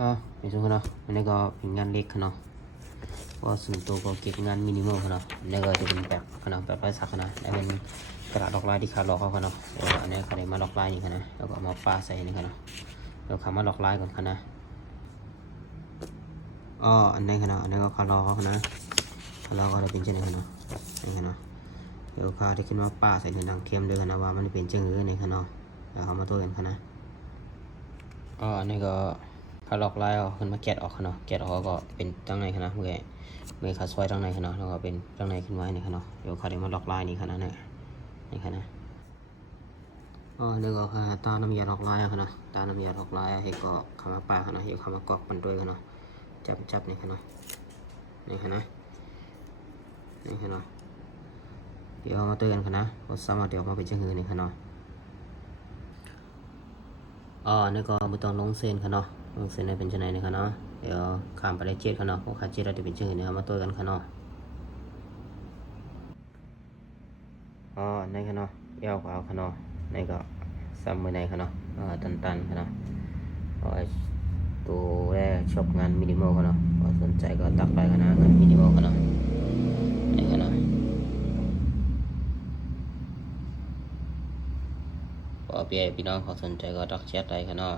อะมีส่วนกันเนาะอันนี้ก็เป็นงานเล็กค่ะเนาะก็ส่วนตัวก็เก็บงานมินิมอลค่ะเนาะอันนี้ก็จะเป็นแบบค่ะเนาะแบบลายสักค่ะเนาะแล้วเป็นกระดาษดอกลายที่ขาดลอกเขาค่ะเนาะเดี๋ยวอันนี้ก็ได้มาดอกลายนี่ค่ะนะแล้วก็เอามาปาใส่นี่ค่ะเนาะเดี๋ยวคำว่าดอกลายก่อนค่ะนะอ๋ออันนี้ค่ะเนาะอันนี้ก็ขาดลอกเขาค่ะนะขาดลอกก็ได้เป็นเช่นนี้ค่ะเนาะนี่ค่ะเนาะเดี๋ยวข้าได้ขึ้นมาป้าใส่ในหนังเข้มด้วยค่ะนะว่ามันเป็นเชิงหรือนี่ค่ะเนาะเดี๋ยวเขามาตัวกันค่ะนะอ๋ออันนี้ก็ พาล็อกไลน์ออกขึ้นมาแกะออกค่ะเนาะแกะออกก็เป็นตั้งในค่ะเนาะเมื่อเมื่อขาซอยตั้งในค่ะเนาะแล้วก็เป็นตั้งในขึ้นไว้นี่ค่ะเนาะเดี๋ยวเขาได้มาล็อกไลน์นี่ค่ะนะเนี่ยนี่ค่ะอ๋อนี่ก็ค่ะตาน้ำยาล็อกไลน์ค่ะเนาะตาน้ำยาล็อกไลน์ให้ก็คำว่าปลาค่ะเนาะเดี๋ยวคำว่ากอกมันด้วยค่ะเนาะจับจับในี่ค่ะเนาะนี่ค่ะนะนี่ค่ะเนาะเดี๋ยวมาเตือนค่ะก็สามารถเดี๋ยวมาเป็นเชิงหือนี่ค่ะเนาะอ๋อนี่ก็ไม่ต้องลงเส้นค่ะเนาะ เส้นให้เป็นจังไหนนี่ค่ะเนาะเดี๋ยวข้ามไปได้เจ็ดค่ะเนาะพราะขาเจ็ดเราจะเป็นชื่อเนี่ยมาตัวกันค่ะเนาะอ๋อในค่ะเนาะยาวกว่าเอาค่ะเนาะในก็ซ้ำมือในค่ะเนาะอ่าตันๆค่ะเนาะก็ตัวแรกชอบงานมินิมอลค่ะเนาะสนใจก็ตักไปค่ะนะงานมินิมอลค่ะเนาะในค่ะเนาะก็พี่พี่น้องเขาสนใจก็ตักแชทได้ค่ะเนาะ